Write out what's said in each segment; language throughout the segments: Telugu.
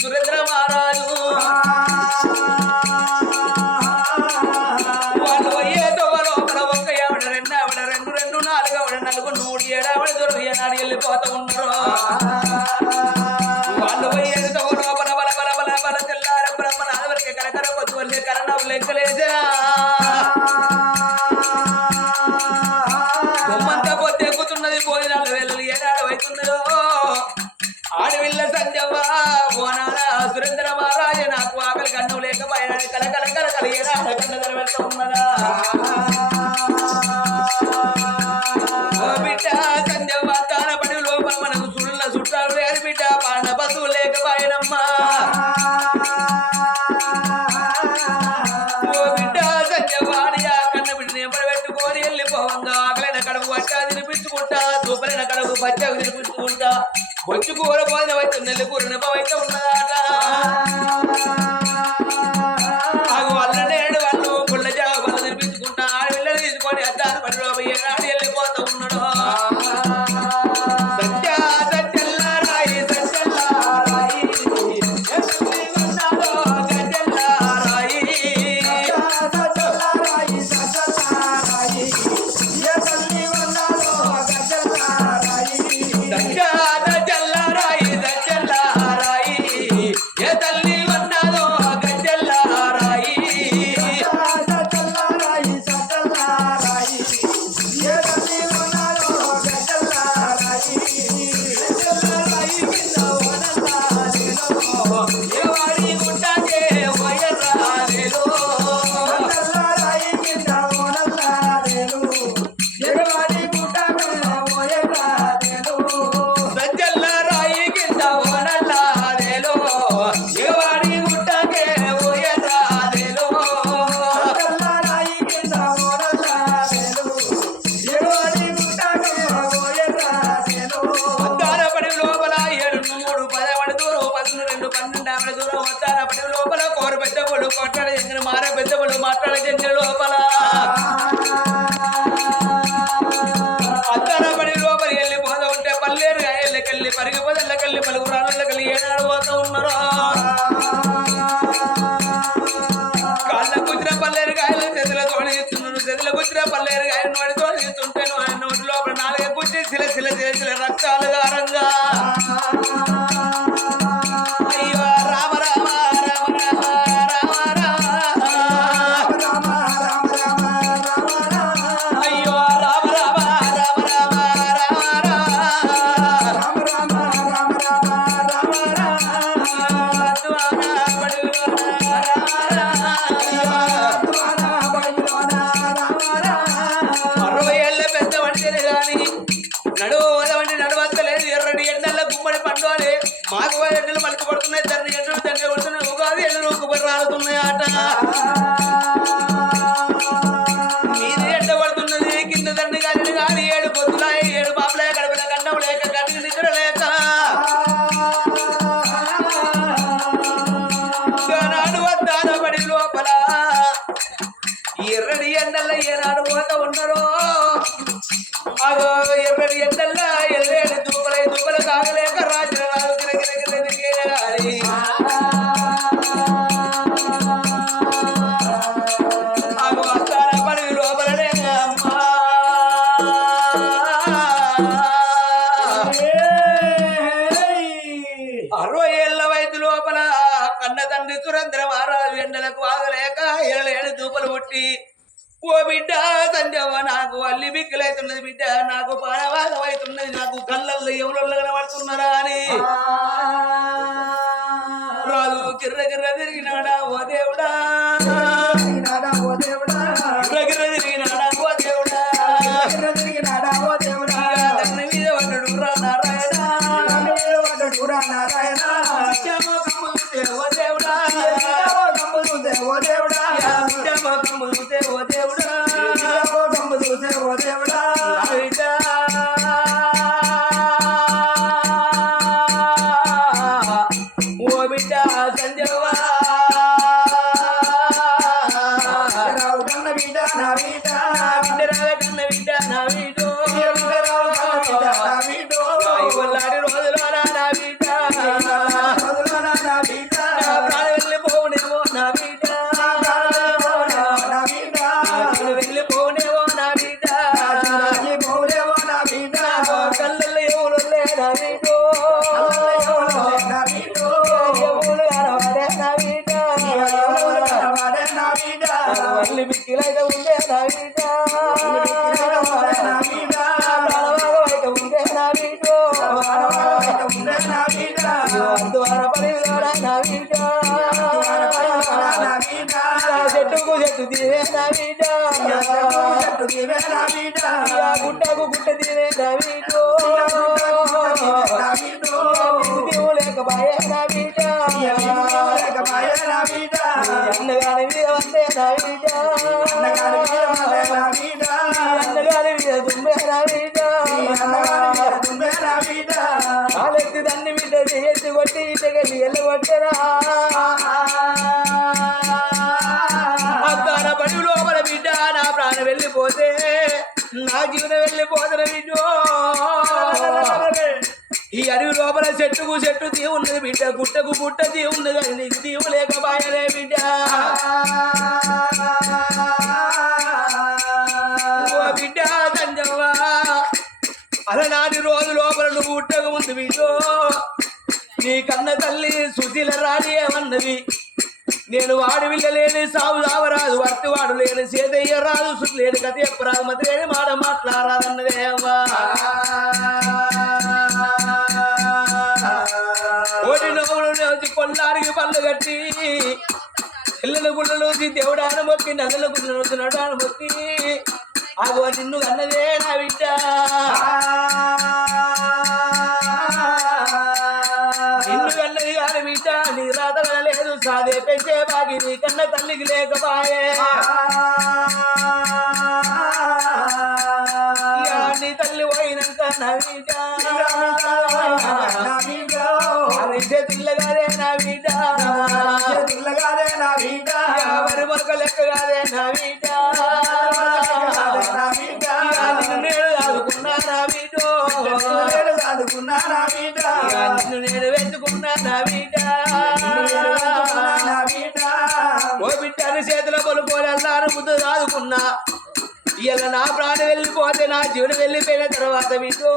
సురేంద్ర మహారాజు వాళ్ళు అయ్యేదో లోపల ఒక్క ఆవిడ రెండు ఆవిడ రెండు రెండు నాలుగు ఆవిడ నలుగురు నూడు ఏడు ఆవిడ దొరికి నాడు వెళ్ళిపోతూ ఉన్నారు. వాళ్ళు అయ్యేదో లోపల బల బల బల బల తెల్లార బ్రహ్మనాథ వరకే కరకర కొద్ది వరకే కరణం లెక్కలేసా బొమ్మంతా పొద్దు ఎక్కుతున్నది భోజనాలు వెళ్ళలు ఏడాడు అవుతున్నదో ఆడవిల్ల సంజవ్వ ఓనాల సురేంద్ర మహారాజు నాకు ఆకలి కన్నం లేకపోయినా కలకల కలకల ఏడాడ కన్న వెళ్తూ ఉన్నదా ఓ బిడ్డ సంజవ్వ తానపడి లోపల మనకు సుళ్ళ చుట్టాలు లేని బిడ్డ పాండ బంధువు లేకపోయినమ్మా ఓ బిడ్డ సంజవ్వ కన్న బిడ్డని ఎంపడి పెట్టుకొని వెళ్ళిపోవంగా ఆకలైన కడుపు పట్టా తినిపించుకుంటా దూపలైన కడుపు పచ్చా తినిపించుకుంటా బొచ్చు కూర పోయిన వైపు నెల్లి కూర నెపవైతే ఉన్నదాట వాళ్ళ నేడు వాళ్ళు పుల్ల జావ బల్ల తినిపించుకుంటా ఆడపిల్లని తీసుకొని అద్దాలు పడి ఏనాడు వెళ్ళిపోతూ ఉన్నాడు. మారే పెద్దవాళ్ళు మాట్లాడే జంగ లోపల అత్తనపడి లోపలి వెళ్ళిపోతూ ఉంటే పల్లేరు వెళ్ళకెళ్ళి పరిగిపోదెళ్ళకెళ్ళి పలుగు రాళ్ళకెళ్ళి ఏనాడు పోతూ ఉన్నారు. కాళ్ళ కుదిర పల్లేరు కాయలు చెదుల తోడిస్తున్నారు. చెదుల కుదిర పల్లేరు కాయలు నోడి తోడిస్తుంటే నోటి లోపల నాలుగే కుచ్చి సిల సిల సిల సిల రక్తాలు గారంగా అయ్యో రామ రామ నాడు తండ్రి కొడుతున్న ఉగాది ఎల్లు రాలుతున్నాయట మీది ఎండ పడుతున్నది కింద తండ్రి గాలి గాలి 7 పొద్దులాయి 7 బాబులే గడపల గండం లేక గడికి నిద్ర లేక నాడు వద్దాన పడి లోపల ఎర్రడి ఎండల్లో ఏనాడు పోత ఉన్నారో అదో ఎర్రడి ఎండల్లో ఎర్రేడు దూపలు కాగలేక రాజు రాజు తిరగిరగిరగిరగాలి అగో అద్దాన పడి లోపలనే అమ్మా 60 ఏళ్ల వయసు లోపల కన్న తండ్రి సురేంద్ర మహారాజు ఎండలకు ఆగలేక 7 దూపలు పుట్టి ఓ బిడ్డ సంజవ్వ నాకు అల్లి బిక్కులైతున్నది బిడ్డ నాకు పానవాదం అవుతున్నది నాకు కళ్ళల్లో ఎవరు కనబడుతున్నారా అని రాజు గిర్ర తిరిగినాడా ఓ దేవుడా గిర్ర తిరిగినాడా ఓ దేవుడా తన మీద పడ్డడు రా నారాయణ ఓ దేవుడా ఓ బిడ్డ సంజవ్వా కన్న బిడ్డ నా బిడ్డ నా వీడో ఇవల్లాడి రోజులోనా నా బిడ్డ ప్రాణం వెళ్ళిపోనేమో నా బిడ్డ వెళ్ళిపోనేమో నా బిడ్డ కళ్ళల్లో ఎవరు నా వీడో ఎవరు కనవాడే నా బిడ్డ మళ్ళీ మిక్కిలైతే ఉండే నా బిడ్డ ప్రాణవాగమైతే ఉండే నా బిడ్డో అందువల్ల పడిలోడా నా బిడ్డ చెట్టుకు చెట్టు దివే నా బిడ్డ గుట్టకు గుట్ట దివే నా బిడ్డో దివు లేకపాయే నా బిడ్డ అన్నగారి మీద వందే నా బిడ్డ అన్నగారి మీద దుమ్మే నా బిడ్డ కాలెత్తి దాన్ని బిడ్డ ఎత్తి కొట్టి ఇటకెళ్ళి ఎల్లగొట్టరా అద్దాన పడి లోపల బిడ్డ నా ప్రాణం వెళ్ళిపోతే నా జీవనం వెళ్ళిపోతున్న బిడ్డో ఈ అడవి లోపల చెట్టు తీ ఉన్నది బిడ్డ గుట్టకు గుట్ట తీ ఉన్నది కానీ నీకు తీవు లేకపాయలే బిడ్డ ఓ బిడ్డ సంజవ్వా అలనాటి రోజు లోపల నువ్వు ఉట్టక ముందు బిడ్డో నీ కన్న తల్లి సుశీల రాణి ఏమన్నది నేను వాడు విల్లలేని సాగు సావరాదు వర్తివాడు లేని సేదయ్య రాదు సులేని కథ చెప్పరాదు మతి లేని మాట మాట్లాడరాదన్నదే అవ్వా ఓటి నవ్వులు వచ్చి కొల్లారికి పళ్ళు కట్టి పిల్లల గుళ్ళలోకి దేవుడాను మొక్కి నల్లల గుళ్ళలోకి నడాను మొక్కి ఆగో నిన్ను అన్నదే నా బిడ్డ నిన్ను కన్నది కాని బిడ్డ నీ రాత లేదు సాదే పెంచే బాగి నీ కన్న తల్లికి లేకపాయే నీ తల్లి పోయినాక నా బిడ్డ చేతుల్లగాదే నా బిడ్డ ఎవరి మొక్క లెక్కగాదే నా బిడ్డ నేను ఆదుకున్నా నా బిడ్డ నిన్ను నేను వెతుకున్నా నా బిడ్డ ఓ బిడ్డని చేతుల కొలుకోలేరు ముద్దు ఆదుకున్నా ఇలా నా ప్రాణం వెళ్ళిపోతే నా జీవనం వెళ్ళిపోయిన తర్వాత బిడ్డో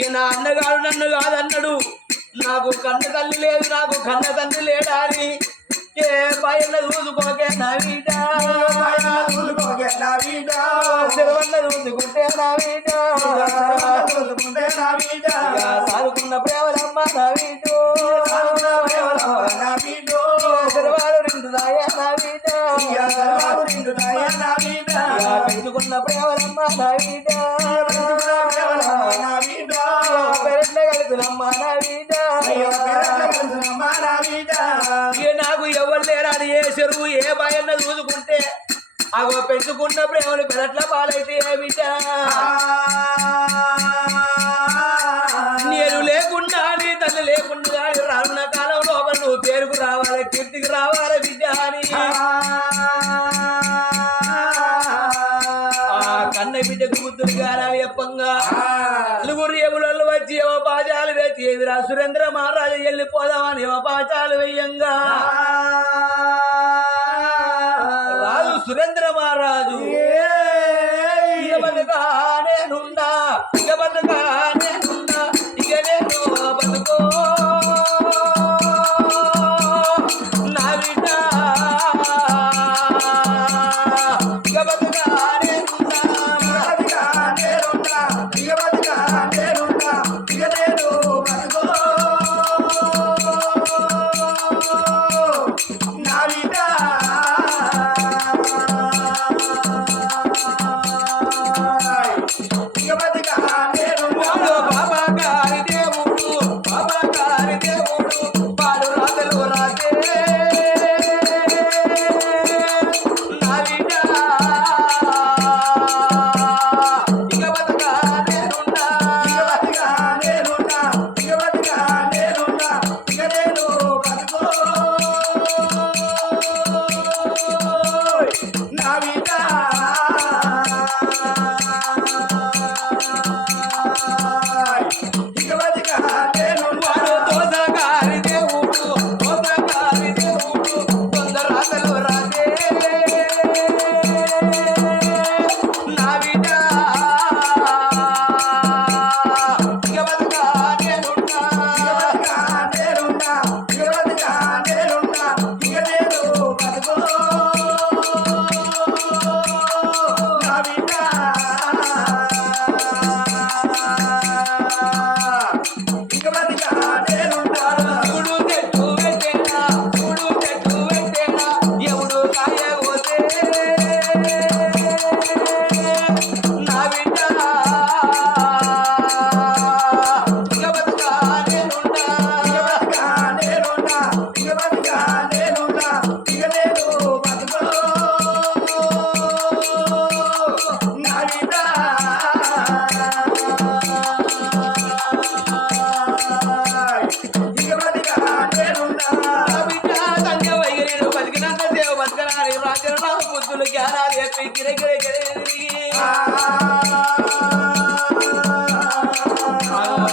ఈ నా అన్నగాడు నన్ను కాదన్నాడు నాకు కన్న తల్లి లేదు నాకు కన్న తండ్రి లేడా అని ఏ పైన చూసుకోకే నా బిడ్డ శిరవన్న చూసుకుంటే నా బిడ్డ సాదుకున్న ప్రేమలమ్మ నా బిడ్డ శిరవాడు నిండుదాయా నా బిడ్డ పెంచుకున్న ప్రేమలమ్మ నా బిడ్డ పెరట్ల కలిసినమ్మ నా బిడ్డ ఇక నాకు ఎవరు లేరాని ఏ చెరువు ఏ భయన్న చూసుకుంటే అగో పెంచుకున్న ప్రేమలు పెరట్ల పాలైతే బిడ్డ నేను లేకుండా నీ తల్లి లేకుండా కానీ రానున్న కాలం లోపల నువ్వు పేరుకు రావాలి కీర్తికి రావాలి బిడ్డ అని కన్న బిడ్డకు బుద్ధులు కారాలి చెప్పంగా నలుగురు ఏములలో వచ్చి ఏమో పాఠాలు వేసి ఎదురా సురేంద్ర మహారాజు వెళ్ళిపోదామని ఏమో పాఠాలు వెయ్యంగా రాజు సురేంద్ర మహారాజు ఇక బతుకా నేనుండా ఇక బతుకా నేనుండా ఇక నేను బతుకో నా బిడ్డ ఇక బతుకా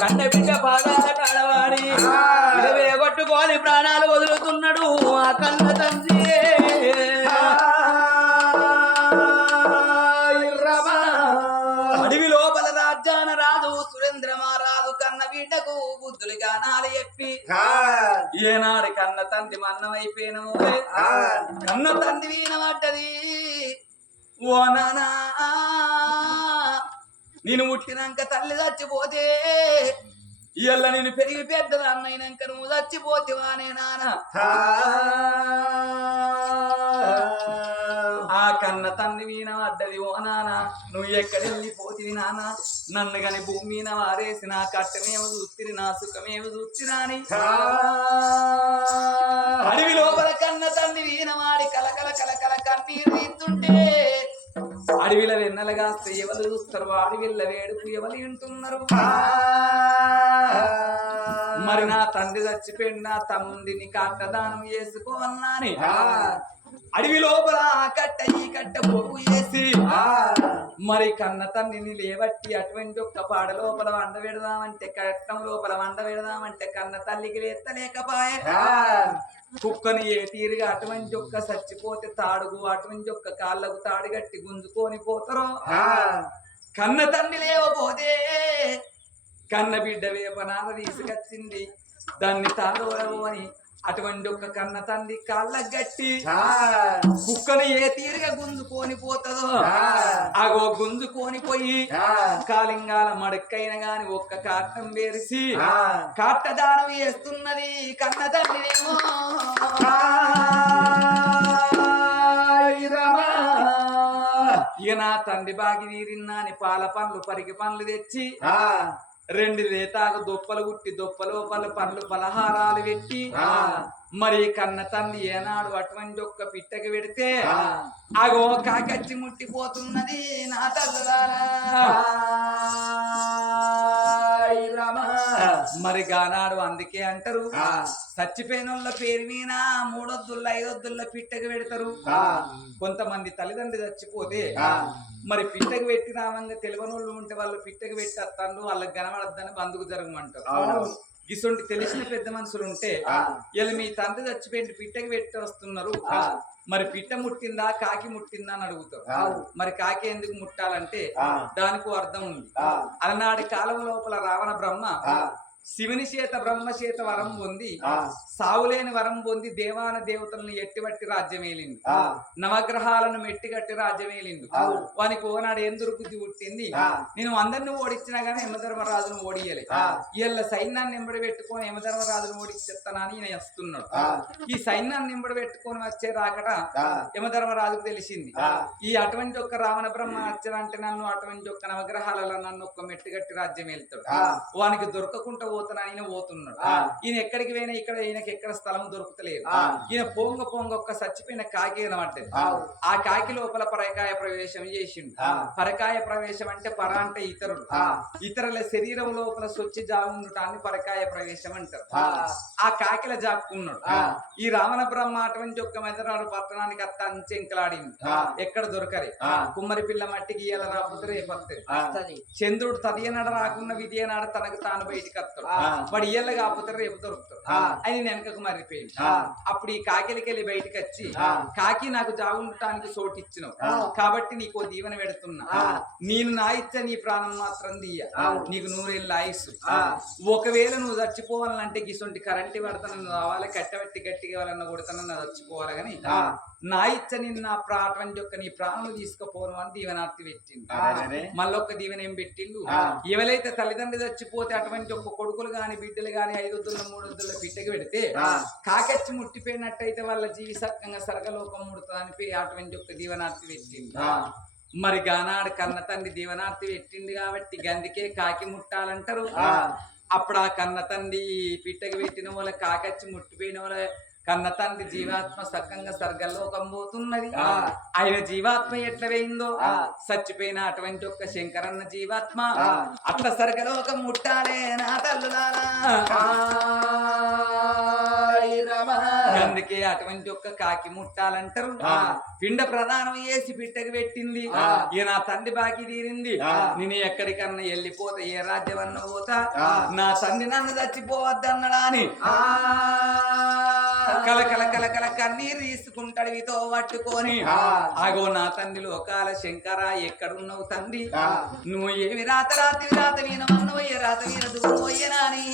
కన్న బిడ్డ పాదాల కాడవాడి కొట్టుకోని ప్రాణాలు వదులుతున్నాడు ఆ కన్న తండ్రి అడవి లోపల రాజ్యాన రాజు సురేంద్ర మహారాజు కన్న బిడ్డకు బుద్ధులు గానాలు చెప్పి ఏనాడు కన్న తండ్రి మన్నమైపోయిన కన్న తండ్రి వీనబడ్డది ఓ నానా నేను ముట్టినాక తల్లి చచ్చిపోతే ఇళ్ళ నేను పెరిగి పెద్దది అన్నయినాక నువ్వు చచ్చిపోతేవానే నాన్న ఆ కన్న తండ్రి మీన అడ్డది ఓ నాన్న నువ్వు ఎక్కడెళ్ళిపోతివి నాన్న నన్ను కాని భూమి మీద వారేసి నా కట్టమేమో చూస్తిరి నా సుఖమేమో చూస్తిరా అని అడవి లోపల కన్న తండ్రి వీనవాడి కలకల కలకల కన్నీరు తీస్తుంటే అడవిల వెన్నెలగా ఎవరు చూస్తారు అడవిల్ల వేడుకు ఎవరు వింటున్నారు మరి నా తండ్రి చచ్చిపోయిన నా తమ్ముడిని కట్టదానం చేసుకోవాలని అడవి లోపల ఆ కట్ట ఈ కట్ట పోగు చేసి మరి కన్న తండ్రిని లేవట్టి అటువంటి ఒక్క పాడ లోపల వండ పెడదామంటే కట్టం లోపల వండ పెడదామంటే కన్న తల్లికి లేత్తలేకపాయే కుక్కని ఏ తీరుగా అటువంటి ఒక్క చచ్చిపోతే తాడుగు అటువంటి ఒక్క కాళ్ళకు తాడు కట్టి గుంజుకొని పోతారో కన్న తండ్రి లేవపోతే కన్న బిడ్డ వేపనాద తీసుకొచ్చింది దాన్ని తాడవవు అని అటువంటి ఒక్క కన్న తండ్రి కాళ్ళకు గట్టి కుక్కను ఏ తీరుగా గుంజుకొని పోతుందో అగో గుంజుకొని పోయి కాలింగాల మడక్కైన గాని ఒక్క కాటం వేరిసి కాటదానం వేస్తున్నది కన్న తండ్రినేమో ఇక నా తండ్రి బాగి వీరిన్నా అని పాల పండ్లు పరిగి పండ్లు తెచ్చి రెండు లేతాకు దొప్పలు గుట్టి దొప్ప లోపల పండ్లు పలహారాలు పెట్టి మరి కన్న తల్లి ఏనాడు అటువంటి ఒక్క పిట్టకి పెడితే అగో కాకచ్చి ముట్టిపోతున్నది నా తల్లులారా. మరి గానాడు అందుకే అంటారు చచ్చిపోయిన వాళ్ళ పేరు మీద 3 వద్దుల 5 వద్దుల పిట్టకి పెడతారు. కొంతమంది తల్లిదండ్రులు చచ్చిపోతే మరి పిట్టకి పెట్టి రామంగా తెలియని వాళ్ళు ఉంటే వాళ్ళు పిట్టకి పెట్టి వస్తాను వాళ్ళకి కనబడద్దని బంధుకు జరగమంటారు. ఇటువంటి తెలిసిన పెద్ద మనుషులు ఉంటే ఇలా మీ తండ్రి చచ్చిపోయింది పిట్టకి పెట్టి వస్తున్నారు, మరి పిట్ట ముట్టిందా కాకి ముట్టిందా అని అడుగుతారు. మరి కాకి ఎందుకు ముట్టాలంటే దానికి అర్థం ఉంది. అలనాటి కాలం లోపల రావణ బ్రహ్మ శివుని చేత బ్రహ్మ చేత వరం పొంది సావులేని వరం పొంది దేవాన దేవతలను ఎట్టివట్టి రాజ్యమేలింది, నవగ్రహాలను మెట్టిగట్టి రాజ్యమేలింది. వానికి ఓనాడు ఏం దొరుకుద్ది పుట్టింది. నేను అందరిని ఓడించినా గానీ యమధర్మరాజును ఓడియలే. వీళ్ళ సైన్యాన్ని నింబడి పెట్టుకొని యమధర్మరాజును ఓడిచ్చేస్తానని ఈయన వస్తున్నాడు. ఈ సైన్యాన్ని నింబడి పెట్టుకొని వచ్చే రాకట యమధర్మరాజుకు తెలిసింది. ఈ అటువంటి ఒక్క రావణ బ్రహ్మ వచ్చాడంటే నన్ను అటువంటి ఒక్క నవగ్రహాలలో నన్ను ఒక్క మెట్టిగట్టి రాజ్యం వెళ్తాడు. వానికి దొరకకుండా పోతానని పోతున్నాడు. ఈయన ఎక్కడికి పోయినా ఇక్కడ ఈయనకి ఎక్కడ స్థలం దొరుకుతలేదు. ఈయన పొంగ ఒక్క చచ్చిపోయిన కాకి కనబడ్డది. ఆ కాకి లోపల పరకాయ ప్రవేశం చేసిండు. పరకాయ ప్రవేశం అంటే పర అంటే ఇతరులు, ఇతరుల శరీరం లోపల సొచ్చి జాగుండటాన్ని పరకాయ ప్రవేశం అంటారు. ఆ కాకిల జాక్కున్నాడు. ఈ రావణ బ్రహ్మ అటువంటి ఒక్క మెదనాడు పట్టణానికి అత్త అంచెంకలాడింది. ఎక్కడ దొరకరే. కుమ్మరి పిల్ల మట్టికి ఇయ్యాల రాకపోతే రేపొత్తది. చంద్రుడు తదియనాడ రాకున్న విధియనాడ తనకు తాను బయటికి వస్తాడు. వాడు ఇయ్యాల కాకపోతే రేపు దొరుకుతాడు అని వెనకకు మరిపోయింది. అప్పుడు ఈ కాకిలకెళ్ళి బయటకు వచ్చి కాకి నాకు జాగుండటానికి చోటు ఇచ్చినావు కాబట్టి నీకు దీవెన పెడుతున్నా. నేను నా ఇచ్చే నీ ప్రాణం మాత్రం తీయ, నీకు 100 ఏళ్ళ ఆయుస్సు. ఒకవేళ నువ్వు చచ్చిపోవాలంటే గిసొంటి కరెంటు పడతాను రావాలి, కట్టబెట్టి గట్టిగా వాళ్ళన్న కొడతానని చచ్చిపోవాలి. కానీ నా ఇచ్చ నిన్న అటువంటి యొక్క నీ ప్రాణం తీసుకుపోను అని దీవెనార్తి పెట్టిండు. మళ్ళొక్క దీవెన ఏం పెట్టిండు, ఎవరైతే తల్లిదండ్రులు చచ్చిపోతే అటువంటి ఒక్క కొడుకులు గాని బిడ్డలు గాని 5 వద్దుల 3 వద్దుల పిట్టకి పెడితే కాకచ్చి ముట్టిపోయినట్టయితే వాళ్ళ జీవి సక్కంగా సర్గలోకం ముడుతుందని అటువంటి ఒక్క దీవెనార్తి పెట్టిండు. మరి గానాడు కన్న తండ్రి దీవెనార్తి పెట్టిండు కాబట్టి గందికే కాకి ముట్టాలంటారు. అప్పుడు ఆ కన్న తండ్రి పిట్టకి పెట్టిన వాళ్ళ కాకచ్చి ముట్టిపోయిన వాళ్ళ కన్న తండ్రి జీవాత్మ సక్కంగా స్వర్గలోకం పోతున్నది. ఆయన జీవాత్మ ఎట్లా వేయిందో చచ్చిపోయిన అటువంటి ఒక్క శంకరన్న జీవాత్మ అట్లా స్వర్గలోకం ముట్టాలే నా తల్లులారా. అందుకే అటువంటి ఒక్క కాకి ముట్టాలంటారు. పిండ ప్రదానం చేసి పిట్టకి పెట్టింది. ఇక నా తండ్రి బాకి తీరింది. నేను ఎక్కడికన్నా వెళ్ళిపోతా, ఏ రాజ్యం అన్న పోతా, నా తండ్రి నన్ను చచ్చిపోవద్దన్నడా అని కలకల కలకల కన్నీరు తీసుకుంటాడు వీతో పట్టుకొని. ఆగో నా తండ్రి లోకాల శంకర ఎక్కడున్నావు తండ్రి, నువ్వు ఏమి రాత్రి వీనమన్నవు, ఏ రాత వీన దూరం పోయ్యనా అని